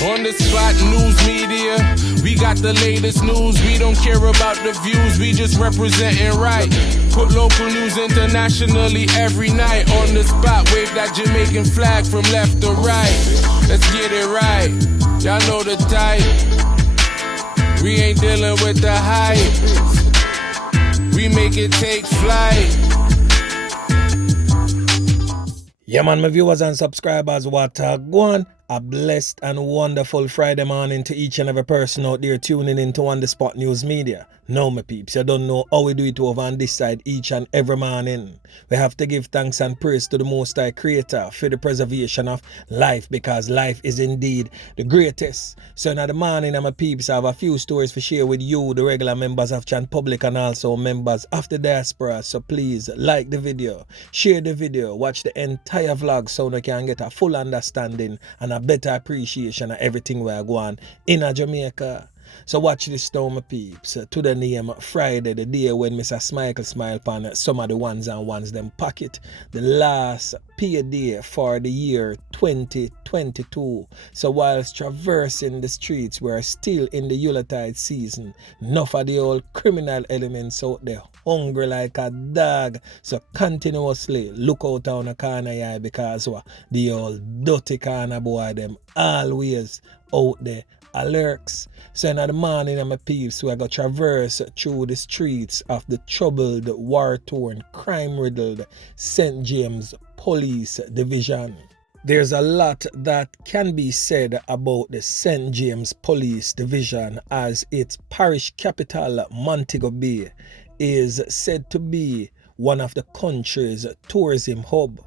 On the spot news media, we got the latest news. We don't care about the views, we just representing right. Put local news internationally every night. On the spot, wave that Jamaican flag from left to right. Let's get it right, y'all know the type. We ain't dealing with the hype. We make it take flight. Yeah man, my viewers and subscribers, what go on? A blessed and wonderful Friday morning to each and every person out there tuning into On The Spot News Media. Now my peeps, you don't know how we do it over on this side each and every morning. We have to give thanks and praise to the Most High Creator for the preservation of life, because life is indeed the greatest. So in the morning, my peeps, I have a few stories to share with you, the regular members of Chan Public and also members of the diaspora. So please like the video, share the video, watch the entire vlog so you can get a full understanding and a better appreciation of everything we are going in Jamaica. So watch this now, my peeps. To the name Friday, the day when Mr. Smile upon some of the ones and ones them pocket. The last pay day for the year 2022. So whilst traversing the streets, we are still in the Yuletide season. Enough of the old criminal elements out there, hungry like a dog. So continuously look out on the corner here, because the old dirty corner boy them always out there. Alerts. So in the morning, my peeps, we are going to traverse through the streets of the troubled, war-torn, crime-riddled St. James Police Division. There's a lot that can be said about the St. James Police Division, as its parish capital, Montego Bay, is said to be one of the country's tourism hub.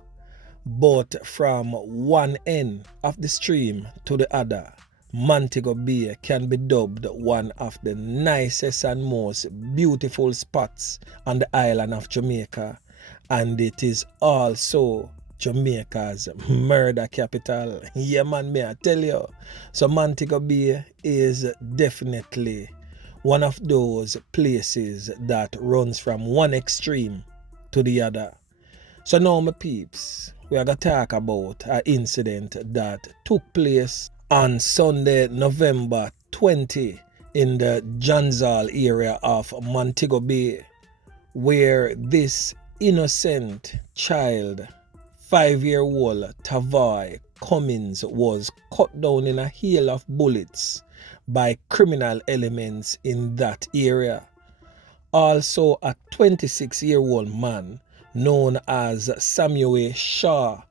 But from one end of the stream to the other, Montego Bay can be dubbed one of the nicest and most beautiful spots on the island of Jamaica, and it is also Jamaica's murder capital. Yeah man, may I tell you. So Montego Bay is definitely one of those places that runs from one extreme to the other. So now my peeps, we are going to talk about an incident that took place on Sunday, November 20, in the Janzal area of Montego Bay, where this innocent child, 5-year-old Tavoy Cummings, was cut down in a hail of bullets by criminal elements in that area. Also, a 26-year-old man known as Samuel Shaw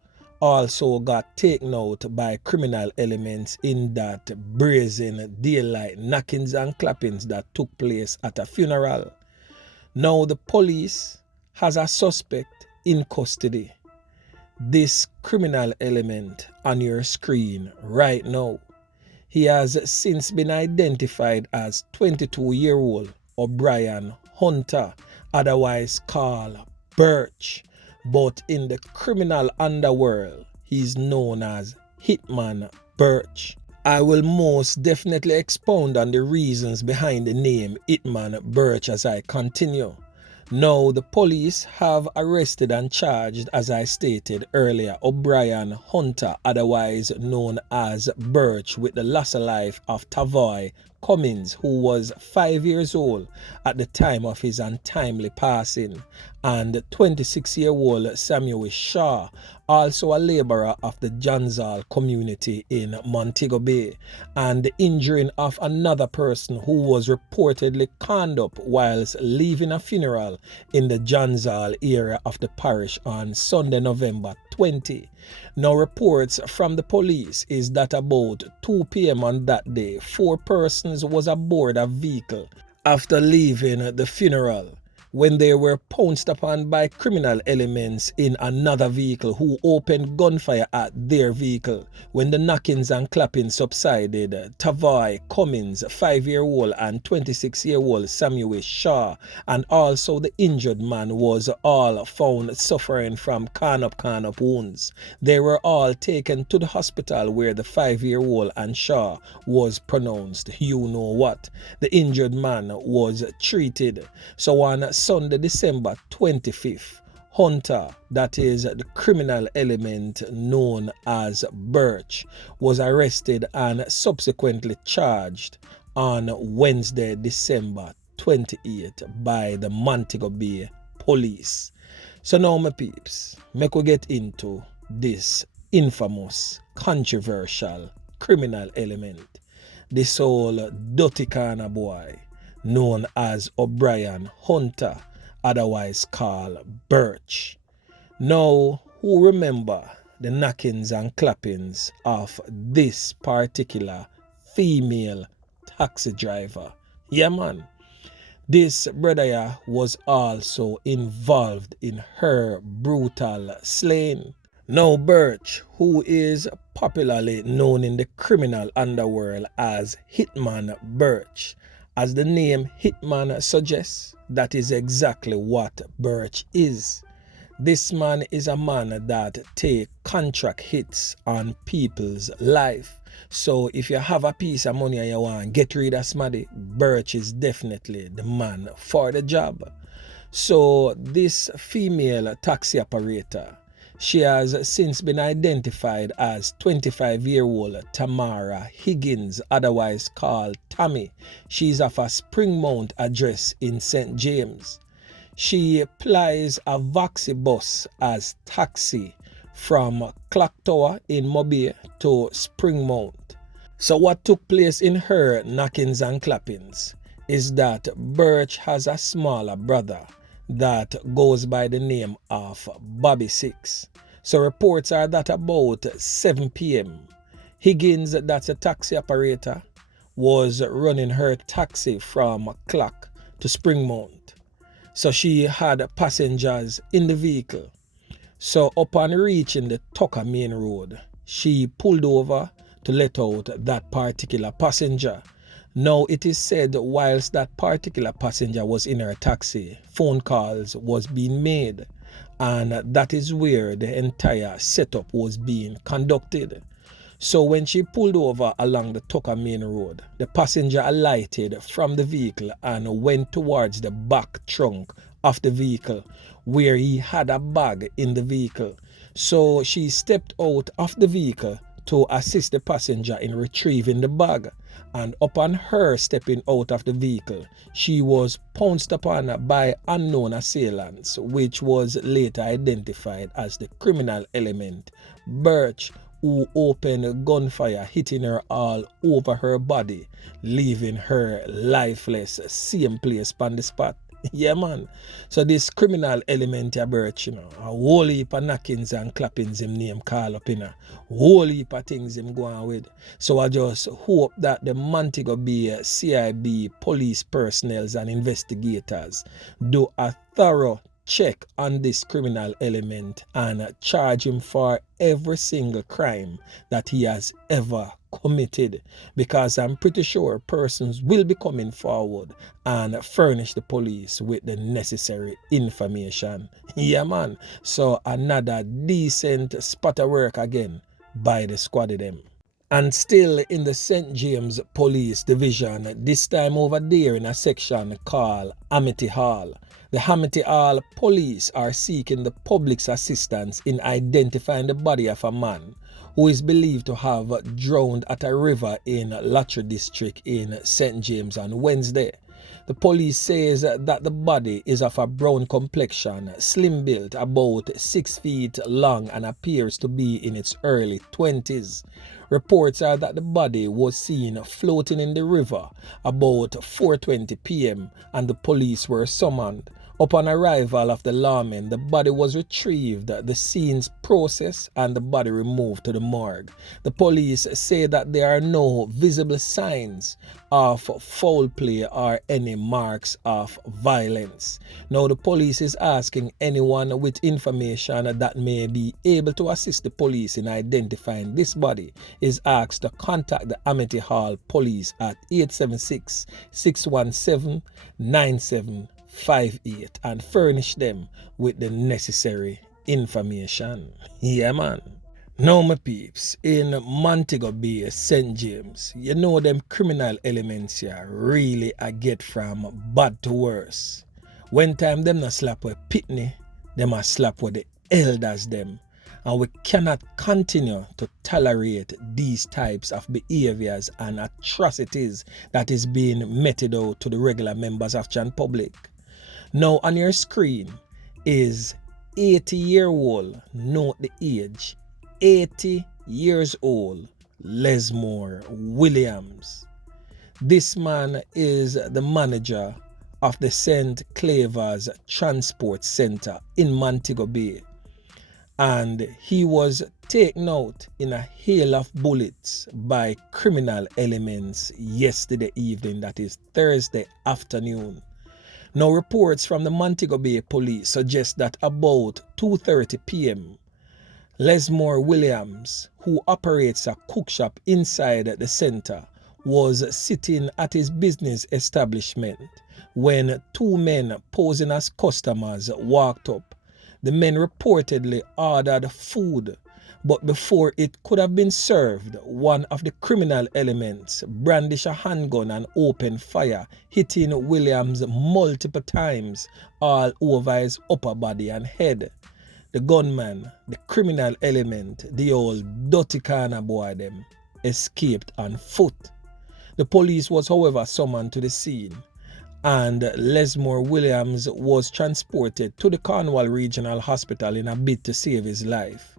also got taken out by criminal elements in that brazen daylight knockings and clappings that took place at a funeral. Now the police has a suspect in custody. This criminal element on your screen right now, he has since been identified as 22-year-old Obrian Hunter, otherwise called Burch. But in the criminal underworld, he's known as Hitman Burch. I will most definitely expound on the reasons behind the name Hitman Burch as I continue. Now, the police have arrested and charged, as I stated earlier, Obrian Hunter, otherwise known as Burch, with the loss of life of Tavoy Cummings, who was 5 years old at the time of his untimely passing, and 26-year-old Samuel Shaw, also a laborer of the Janzal community in Montego Bay, and the injuring of another person who was reportedly conned up whilst leaving a funeral in the Janzal area of the parish on Sunday, November 20. Now, reports from the police is that about 2 p.m. on that day, 4 persons was aboard a vehicle after leaving the funeral, when they were pounced upon by criminal elements in another vehicle who opened gunfire at their vehicle. When the knockings and clappings subsided, Tavoy Cummings, 5-year-old, and 26-year-old Samuel Shaw, and also the injured man, was all found suffering from corn-up wounds. They were all taken to the hospital where the 5-year-old and Shaw was pronounced, you know what. The injured man was treated. So on Sunday, December 25th, Hunter, that is the criminal element known as Burch, was arrested and subsequently charged on Wednesday, December 28 by the Montego Bay police. So now, my peeps, make we get into this infamous, controversial criminal element, this whole dirty kind of boy known as Obrian Hunter, otherwise called Burch. Now, who remember the knockings and clappings of this particular female taxi driver? Yeah, man. This brother was also involved in her brutal slaying. Now, Burch, who is popularly known in the criminal underworld as Hitman Burch, as the name Hitman suggests, that is exactly what Burch is. This man is a man that take contract hits on people's life. So if you have a piece of money and you want to get rid of somebody, Burch is definitely the man for the job. So this female taxi operator, she has since been identified as 25-year-old Tamara Higgins, otherwise called Tammy. She's of a Springmount address in St. James. She plies a Voxy bus as taxi from Clock Tower in Mobay to Springmount. So what took place in her knockings and clappings is that Burch has a smaller brother that goes by the name of Bobby Six. So reports are that about 7 p.m. Higgins, that's a taxi operator, was running her taxi from Clock to Springmount. So she had passengers in the vehicle. So upon reaching the Tucker Main Road, she pulled over to let out that particular passenger. Now it is said whilst that particular passenger was in her taxi, phone calls was being made, and that is where the entire setup was being conducted. So when she pulled over along the Tucker Main Road, the passenger alighted from the vehicle and went towards the back trunk of the vehicle where he had a bag in the vehicle. So she stepped out of the vehicle to assist the passenger in retrieving the bag, and upon her stepping out of the vehicle, she was pounced upon by unknown assailants, which was later identified as the criminal element Burch, who opened gunfire, hitting her all over her body, leaving her lifeless, same place on the spot. Yeah, man. So this criminal element of Burch, a whole heap of knockings and clappings him name call up, a whole heap of things him go on with. So I just hope that the Montego Bay CIB police personnel and investigators do a thorough check on this criminal element and charge him for every single crime that he has ever committed, because I'm pretty sure persons will be coming forward and furnish the police with the necessary information. Yeah, man. So another decent spot of work again by the squad of them. And still in the St. James Police Division, this time over there in a section called Amity Hall. The Amity Hall police are seeking the public's assistance in identifying the body of a man who is believed to have drowned at a river in Latry district in St. James on Wednesday. The police says that the body is of a brown complexion, slim built, about 6 feet long, and appears to be in its early 20s. Reports are that the body was seen floating in the river about 4:20 p.m. and the police were summoned. Upon arrival of the lawmen, the body was retrieved, the scenes processed, and the body removed to the morgue. The police say that there are no visible signs of foul play or any marks of violence. Now, the police is asking anyone with information that may be able to assist the police in identifying this body is asked to contact the Amity Hall Police at 876-617-9758 and furnish them with the necessary information. Yeah, man. Now, my peeps, in Montego Bay, St. James, you know them criminal elements here really a get from bad to worse. When time them not slap a pitney, them a slap with the elders them. And we cannot continue to tolerate these types of behaviors and atrocities that is being meted out to the regular members of Chan public. Now on your screen is 80-year-old, note the age, 80 years old, Lesmore Williams. This man is the manager of the St. Claver's Transport Center in Montego Bay. And he was taken out in a hail of bullets by criminal elements yesterday evening, that is Thursday afternoon. Now reports from the Montego Bay police suggest that about 2:30 p.m. Lesmore Williams, who operates a cook shop inside the center, was sitting at his business establishment when two men posing as customers walked up. The men reportedly ordered food, but before it could have been served, one of the criminal elements brandished a handgun and opened fire, hitting Williams multiple times all over his upper body and head. The gunman, the criminal element, the old dirty corner boy them, escaped on foot. The police was, however, summoned to the scene, and Lesmore Williams was transported to the Cornwall Regional Hospital in a bid to save his life.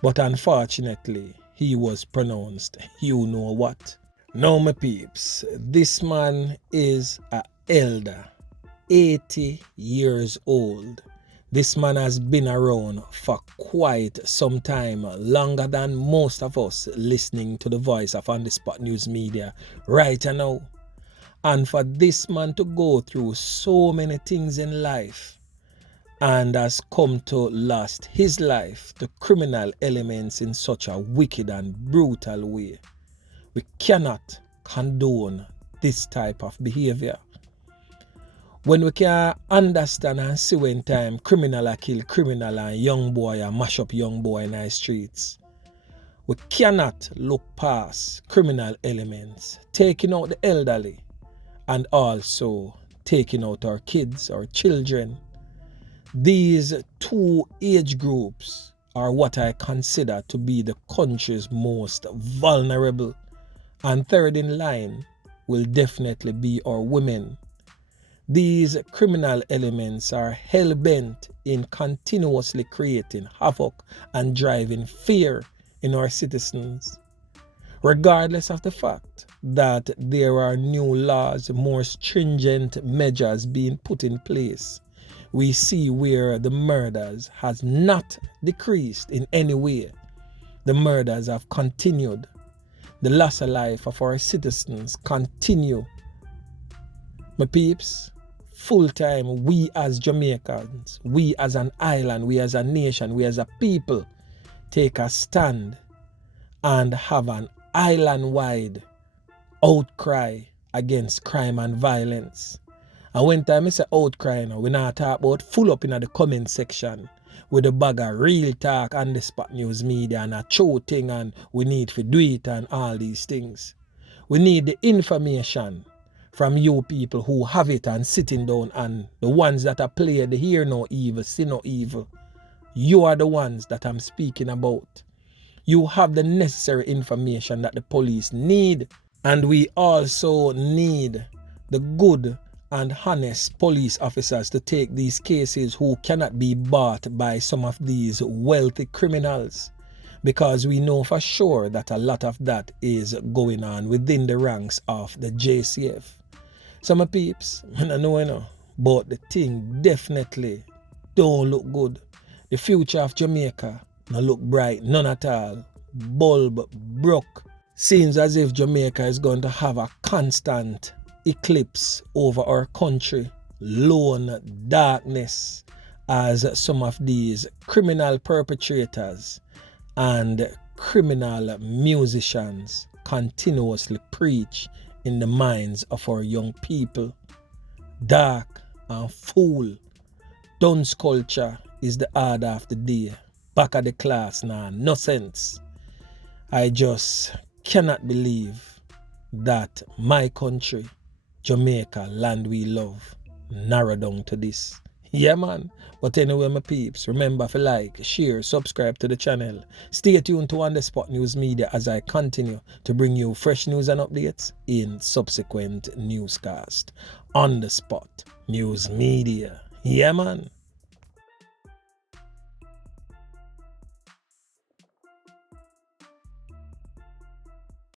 But unfortunately, he was pronounced you know what. Now my peeps, this man is an elder, 80 years old. This man has been around for quite some time, longer than most of us listening to the voice of On The Spot News Media right now. And for this man to go through so many things in life and has come to lost his life to criminal elements in such a wicked and brutal way, we cannot condone this type of behavior. When we can understand and see when time criminal kill criminal and young boy and mash up young boy in our streets, we cannot look past criminal elements taking out the elderly and also taking out our kids, our children. These two age groups are what I consider to be the country's most vulnerable. And third in line will definitely be our women. These criminal elements are hell-bent in continuously creating havoc and driving fear in our citizens. Regardless of the fact that there are new laws, more stringent measures being put in place, we see where the murders has not decreased in any way. The murders have continued. The loss of life of our citizens continue. My peeps, full time, we as Jamaicans, we as an island, we as a nation, we as a people, take a stand and have an island-wide outcry against crime and violence. And when time I say outcry now, we not talk about full up in the comment section with a bag of real talk On The Spot News Media and a true thing and we need to do it and all these things. We need the information from you people who have it and sitting down, and the ones that are played, they hear no evil, see no evil. You are the ones that I'm speaking about. You have the necessary information that the police need, and we also need the good and honest police officers to take these cases who cannot be bought by some of these wealthy criminals, because we know for sure that a lot of that is going on within the ranks of the JCF. So my peeps, I know, but the thing definitely don't look good. The future of Jamaica no look bright, none at all. Bulb broke. Seems as if Jamaica is going to have a constant eclipse over our country. Lone darkness, as some of these criminal perpetrators and criminal musicians continuously preach in the minds of our young people. Dark and fool. Dunce culture is the order of the day. Back of the class now, no sense. I just cannot believe that my country, Jamaica, land we love, narrow down to this. Yeah, man. But anyway, my peeps, remember to like, share, subscribe to the channel. Stay tuned to On The Spot News Media as I continue to bring you fresh news and updates in subsequent newscast. On The Spot News Media. Yeah, man.